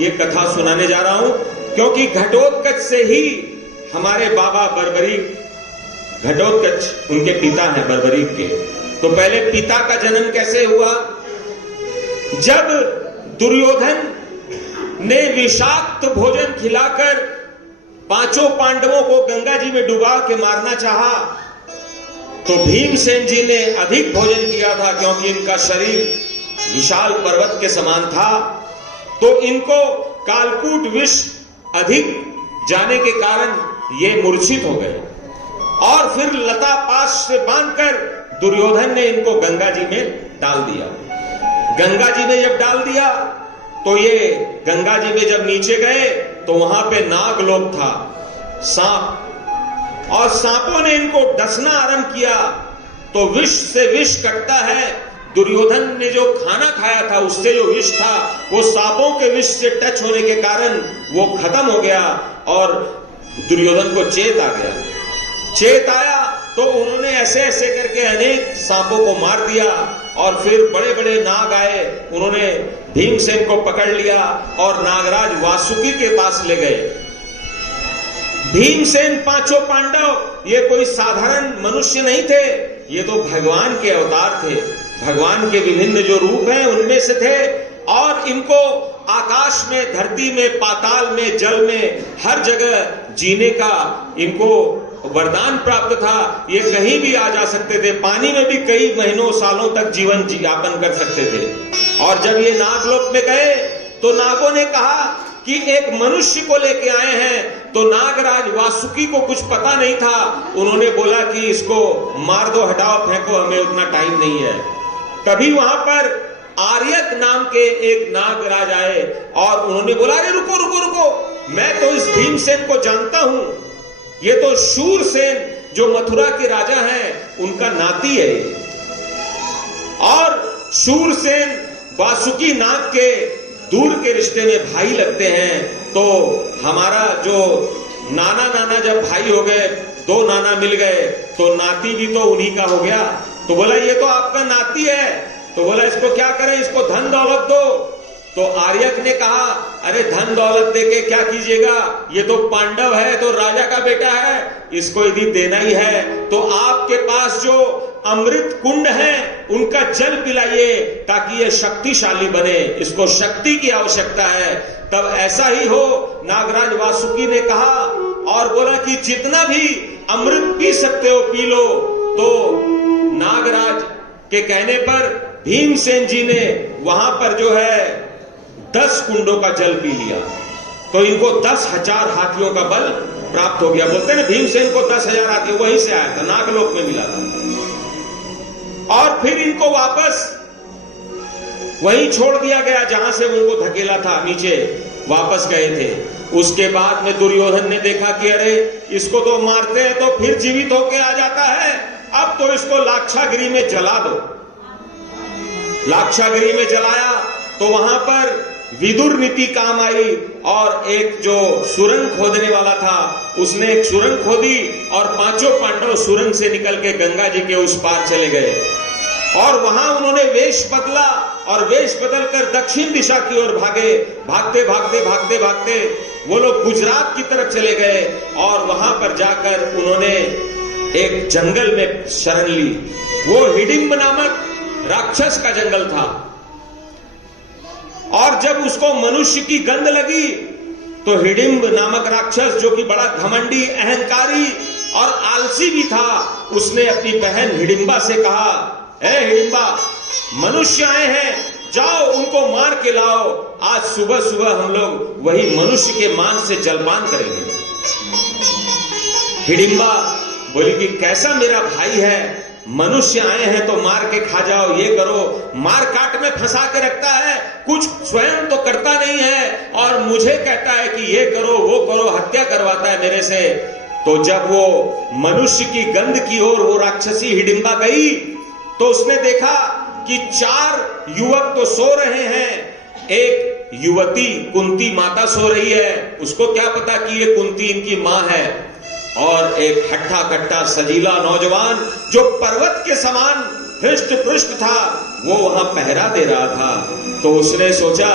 ये कथा सुनाने जा रहा हूं, क्योंकि घटोत्कच से ही हमारे बाबा बर्बरीक, घटोत्कच उनके पिता हैं बर्बरीक के। तो पहले पिता का जन्म कैसे हुआ? जब दुर्योधन ने विषाक्त भोजन खिलाकर पांचों पांडवों को गंगा जी में डुबा के मारना चाहा, तो भीमसेन जी ने अधिक भोजन किया था, क्योंकि इनका शरीर विशाल पर्वत के समान था। तो इनको कालकूट विष अधिक जाने के कारण ये मूर्छित हो गए, और फिर लता पाश से बांधकर दुर्योधन ने इनको गंगा जी में डाल दिया। गंगा जी में जब डाल दिया तो ये गंगा जी में जब नीचे गए तो वहां पे नागलोक था, सांप, और सांपों ने इनको डसना आरंभ किया। तो विष से विष कटता है। दुर्योधन ने जो खाना खाया था उससे जो विष था वो सांपों के विष से टच होने के कारण वो खत्म हो गया, और दुर्योधन को चेत आ गया। चेत आया तो उन्होंने ऐसे ऐसे करके अनेक सांपों को मार दिया, और फिर बड़े बड़े नाग आए, उन्होंने भीमसेन को पकड़ लिया और नागराज वासुकी के पास ले गए। भीमसेन पांचों पांडव ये कोई साधारण मनुष्य नहीं थे, ये तो भगवान के अवतार थे, भगवान के विभिन्न जो रूप हैं उनमें से थे। और इनको आकाश में, धरती में, पाताल में, जल में, हर जगह जीने का इनको वरदान प्राप्त था। ये कहीं भी आ जा सकते थे, पानी में भी कई महीनों सालों तक जीवन यापन कर सकते थे। और जब ये नागलोक में गए तो नागों ने कहा कि एक मनुष्य को लेके आए हैं। तो नागराज वासुकी को कुछ पता नहीं था, उन्होंने बोला कि इसको मार दो, हटाओ, फेंको, हमें उतना टाइम नहीं है। तभी वहां पर आर्यक नाम के एक नागराज आए और उन्होंने बोला, अरे रुको रुको रुको, मैं तो इस भीमसेन को जानता हूं, ये तो शूरसेन जो मथुरा के राजा हैं उनका नाती है। और शूरसेन वासुकी नाग के दूर के रिश्ते में भाई लगते हैं। तो हमारा जो नाना नाना जब भाई हो गए, दो नाना मिल गए, तो नाती भी तो उन्हीं का हो गया। तो बोला ये तो आपका नाती है। तो बोला इसको क्या करें, इसको धन दौलत दो। तो आर्यक ने कहा, अरे धन दौलत देके क्या कीजिएगा, ये तो पांडव है, तो राजा का बेटा है, इसको यदि देना ही है तो आपके पास जो अमृत कुंड है उनका जल पिलाइए ताकि ये शक्तिशाली बने, इसको शक्ति की आवश्यकता है। तब ऐसा ही हो, नागराज वासुकी ने कहा, और बोला कि जितना भी अमृत पी सकते हो पी लो। तो नागराज के कहने पर भीमसेन जी ने वहां पर जो है 10 कुंडों का जल पी लिया। तो इनको 10,000 हाथियों का बल प्राप्त हो गया। बोलते हैं ना भीमसेन को 10,000 हाथी वहीं से आया था, नागलोक में मिला था। और फिर इनको वापस वहीं छोड़ दिया गया जहां से उनको धकेला था, नीचे वापस गए थे। उसके बाद में दुर्योधन ने देखा कि अरे इसको तो मारते हैं तो फिर जीवित होके आ जाता है, अब तो इसको लाक्षागिरी में जला दो। लाक्षागिरी में जलाया तो वहां पर विदुर नीति काम आई, और एक जो सुरंग खोदने वाला था उसने एक सुरंग खोदी, और पांचों पांडव सुरंग से निकल के गंगा जी के उस पार चले गए। और वहां उन्होंने वेश बदला, और वेश बदलकर दक्षिण दिशा की ओर भागे। भागते भागते भागते भागते वो लोग गुजरात की तरफ चले गए, और वहां पर जाकर उन्होंने एक जंगल में शरण ली। वो हिडिंब नामक राक्षस का जंगल था। और जब उसको मनुष्य की गंध लगी तो हिडिंब नामक राक्षस, जो कि बड़ा घमंडी, अहंकारी और आलसी भी था, उसने अपनी बहन हिडिंबा से कहा, हे हिडिंबा, मनुष्य आए हैं, जाओ उनको मार के लाओ, आज सुबह सुबह हम लोग वही मनुष्य के मांस से जलपान करेंगे। हिडिंबा बोली कि कैसा मेरा भाई है, मनुष्य आए हैं तो मार के खा जाओ, ये करो, मार काट में फंसा के रखता है, कुछ स्वयं तो करता नहीं है, और मुझे कहता है कि ये करो वो करो, हत्या करवाता है मेरे से। तो जब वो मनुष्य की गंध की ओर वो राक्षसी हिडिंबा गई तो उसने देखा कि 4 युवक तो सो रहे हैं, एक युवती कुंती माता सो रही है, उसको क्या पता कि ये कुंती इनकी मां है, और एक हट्टा कट्टा सजीला नौजवान जो पर्वत के समान हृष्ट पृष्ठ था वो वहां पहरा दे रहा था। तो उसने सोचा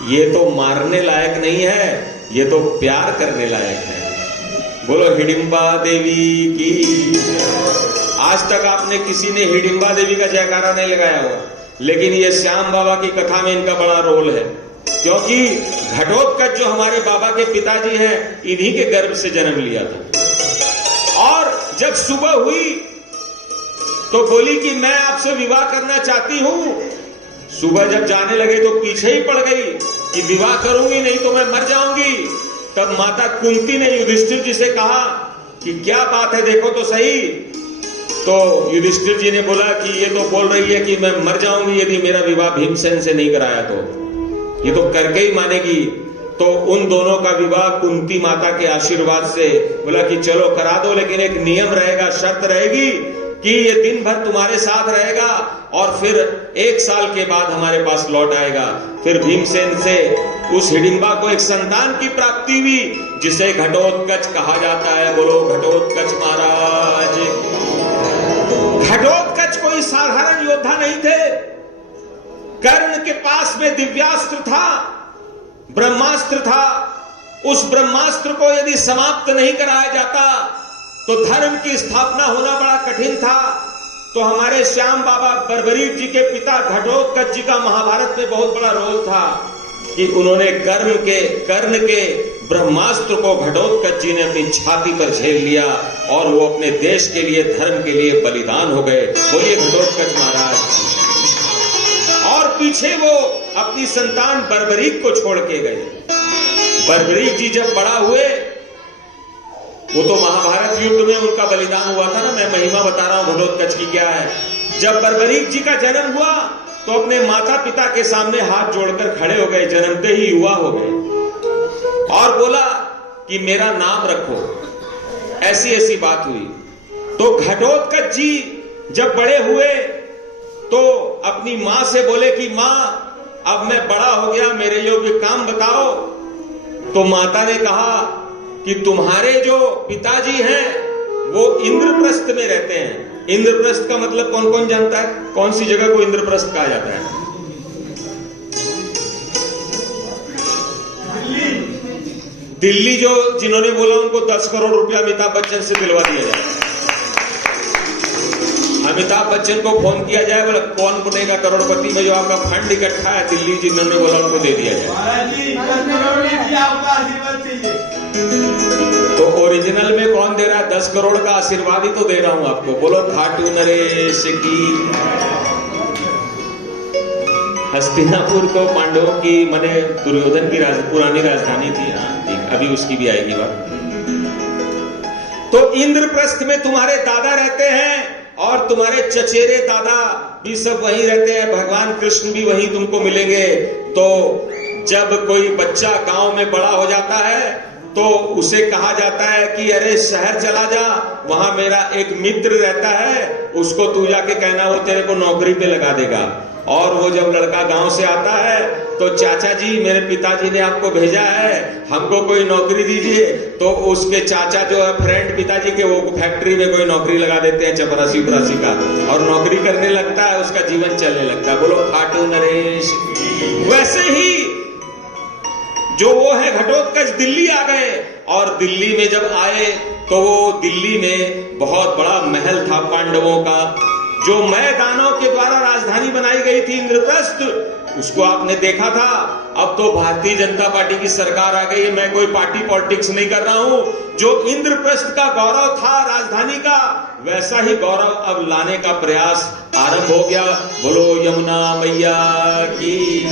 ये तो मारने लायक नहीं है, ये तो प्यार करने लायक है। बोलो हिडिंबा देवी की। आज तक आपने किसी ने हिडिंबा देवी का जयकारा नहीं लगाया होगा, लेकिन ये श्याम बाबा की कथा में इनका बड़ा रोल है, क्योंकि घटोत्कच जो हमारे बाबा के पिताजी हैं, इन्हीं के गर्भ से जन्म लिया था। और जब सुबह हुई तो बोली कि मैं आपसे विवाह करना चाहती हूं। सुबह जब जाने लगे तो पीछे ही पड़ गई कि विवाह करूंगी नहीं तो मैं मर जाऊंगी। तब माता कुंती ने युधिष्ठिर जी से कहा कि क्या बात है, देखो तो सही। तो युधिष्ठिर जी ने बोला कि ये तो बोल रही है कि मैं मर जाऊंगी यदि मेरा विवाह भीमसेन से नहीं कराया तो, ये तो करके ही मानेगी। तो उन दोनों का विवाह कुंती माता के आशीर्वाद से बोला कि चलो करा दो, लेकिन एक नियम रहेगा, शर्त रहेगी कि ये दिन भर तुम्हारे साथ रहेगा और फिर 1 साल के बाद हमारे पास लौट आएगा। फिर भीमसेन से उस हिडिंबा को एक संतान की प्राप्ति हुई, जिसे घटोत्कच कहा जाता है। बोलो घटोत्कच महाराज। घटोत्कच कोई साधारण योद्धा नहीं थे। कर्ण के पास में दिव्यास्त्र था, ब्रह्मास्त्र था। उस ब्रह्मास्त्र को यदि समाप्त नहीं कराया जाता तो धर्म की स्थापना होना बड़ा कठिन था। तो हमारे श्याम बाबा बर्बरीक जी के पिता घटोत्कच जी का महाभारत में बहुत बड़ा रोल था कि उन्होंने कर्ण के ब्रह्मास्त्र को घटोत्कच जी ने अपनी छाती पर झेल लिया और वो अपने देश के लिए, धर्म के लिए बलिदान हो गए। बोलिए घटोत्कच महाराज। और पीछे वो अपनी संतान बर्बरीक को छोड़ के गए। बर्बरीक जी जब बड़ा हुए, वो तो महाभारत युद्ध में उनका बलिदान हुआ था ना, मैं महिमा बता रहा हूं घटोत्कच की क्या है। जब बर्बरीक जी का जन्म हुआ तो अपने माता पिता के सामने हाथ जोड़कर खड़े हो गए, जन्मते ही युवा हो गए, और बोला कि मेरा नाम रखो। ऐसी ऐसी बात हुई। तो घटोत्कच जी जब बड़े हुए तो अपनी मां से बोले कि मां, अब मैं बड़ा हो गया, मेरे योग्य काम बताओ। तो माता ने कहा कि तुम्हारे जो पिताजी हैं वो इंद्रप्रस्थ में रहते हैं। इंद्रप्रस्थ का मतलब कौन कौन जानता है? कौन सी जगह को इंद्रप्रस्थ कहा जाता है? दिल्ली। जो जिन्होंने बोला उनको 10 करोड़ रुपया अमिताभ बच्चन से दिलवा दिया जाए। अमिताभ बच्चन को फोन किया जाए, बोला कौन बनेगा करोड़पति में जो आपका फंड इकट्ठा है, दिल्ली जिन्होंने बोला उनको दे दिया जाए। तो ओरिजिनल में कौन दे रहा है? 10 करोड़ का आशीर्वाद ही तो दे रहा हूं आपको। बोलो खाटू नरेश की। हस्तिनापुर को पांडवों की, माने दुर्योधन की पुरानी राजधानी थी। हाँ ठीक, अभी उसकी भी आएगी बात। तो इंद्रप्रस्थ में तुम्हारे दादा रहते हैं और तुम्हारे चचेरे दादा भी सब वहीं रहते हैं। भगवान कृष्ण भी वहीं तुमको मिलेंगे। तो जब कोई बच्चा गांव में बड़ा हो जाता है तो उसे कहा जाता है कि अरे शहर चला जा, वहां मेरा एक मित्र रहता है, उसको तू जाके कहना वो तेरे को नौकरी पे लगा देगा। और वो जब लड़का गांव से आता है तो चाचा जी, मेरे पिताजी ने आपको भेजा है, हमको कोई नौकरी दीजिए। तो उसके चाचा जो है फ्रेंड पिताजी के, वो फैक्ट्री में कोई नौकरी लगा देते हैं, चपरासी उपरासी का, और नौकरी करने लगता है, उसका जीवन चलने लगता है। बोलो खाटू नरेश। वैसे ही जो वो है घटोत्कच दिल्ली आ गए, और दिल्ली में जब आए तो वो दिल्ली में बहुत बड़ा महल था पांडवों का, जो मैदानों के द्वारा राजधानी बनाई गई थी इंद्रप्रस्थ, उसको आपने देखा था। अब तो भारतीय जनता पार्टी की सरकार आ गई है, मैं कोई पार्टी पॉलिटिक्स नहीं कर रहा हूं। जो इंद्रप्रस्थ का गौरव था राजधानी का, वैसा ही गौरव अब लाने का प्रयास आरंभ हो गया। बोलो यमुना मैया की।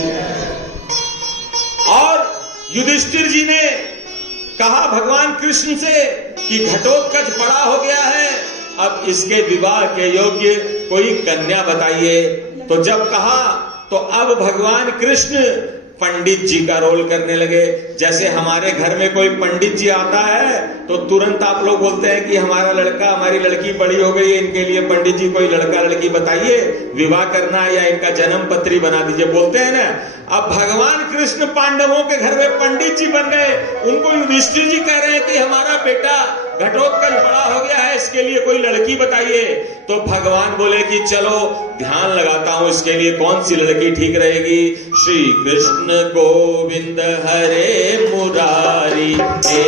और युधिष्ठिर जी ने कहा भगवान कृष्ण से कि घटोत्कच बड़ा हो गया है, अब इसके विवाह के योग्य कोई कन्या बताइए। तो जब कहा तो अब भगवान कृष्ण पंडित जी का रोल करने लगे। जैसे हमारे घर में कोई पंडित जी आता है तो तुरंत आप लोग बोलते हैं कि हमारा लड़का, हमारी लड़की बड़ी हो गई है, इनके लिए पंडित जी कोई लड़का लड़की बताइए, विवाह करना है, या इनका जन्म पत्री बना दीजिए, बोलते हैं ना। अब भगवान कृष्ण पांडवों के घर में पंडित जी बन गए। उनको युधिष्ठिर जी कह रहे हैं कि हमारा बेटा घटोत्कच बड़ा हो गया है, इसके लिए कोई लड़की बताइए। तो भगवान बोले कि चलो ध्यान लगाता हूं, इसके लिए कौन सी लड़की ठीक रहेगी। श्री कृष्ण गोविंद हरे मुरारी, हे